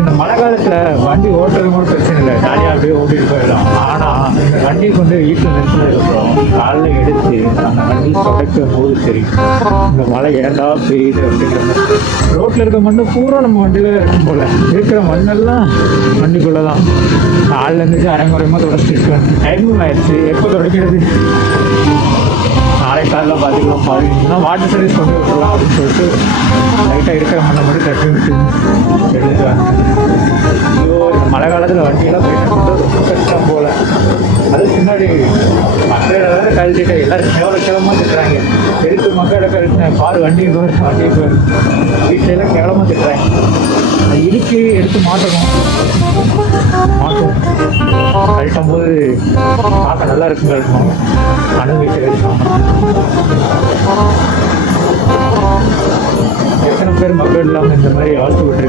இந்த மழை காலத்துல வண்டி ஓட்டுறது கூட பிரச்சனை இல்லை, ஜாலியாக அப்படியே ஓட்டிட்டு போயிடலாம். ஆனா இந்த வண்டி கொண்டு வீட்டில் நிறுத்தினதுக்கப்புறம் காலைல எடுத்து அந்த வண்டி தொடக்கும் போது சரி, இந்த மழை ஏண்டா பெய்யுது அப்படிங்கிற மாதிரி. ரோட்ல இருக்க மண்ணு பூரா நம்ம வண்டியில இருக்கும் போல, இருக்கிற மண்ணெல்லாம் வண்டிக்குள்ளதான். காலில் இருந்துச்சு அரைங்குறையமா தொடச்சிட்டு டைமும் ஆயிடுச்சு. எப்போ தொடக்கிறது? நாளைக்கு காலையில் பார்த்துக்கலாம். பார்த்தீங்கன்னா வாட்டர் சர்வீஸ் கொண்டு விட்டுலாம் அப்படின்னு சொல்லிட்டு லைட்டாக இருக்கிற மண்ணை மட்டும் தட்டி விட்டு எடுத்துட்டாங்க. ஐயோ, இந்த மழை காலத்தில் வண்டியெல்லாம் போயிட்டு ரொம்ப கஷ்டம் போல். அது பின்னாடி மக்கள் வேறு கழுத்திட்டு எல்லாரும் கேவலமாக திட்டுறாங்க. எடுத்து மக்களை கழுத்தின பால் வண்டியை போய் வண்டியை போய் வீட்டில எல்லாம் கேவலமாக திட்டுறாங்க. அது இடிச்சு எடுத்து மாட்டணும். கழட்டும் போது பார்க்க நல்லா இருக்குங்க, இருக்கணும் அனுபவிக்க இருக்கணும். எத்தனை பேர் மக்கள் இல்லாமல் இந்த மாதிரி ஆசைப்பட்டு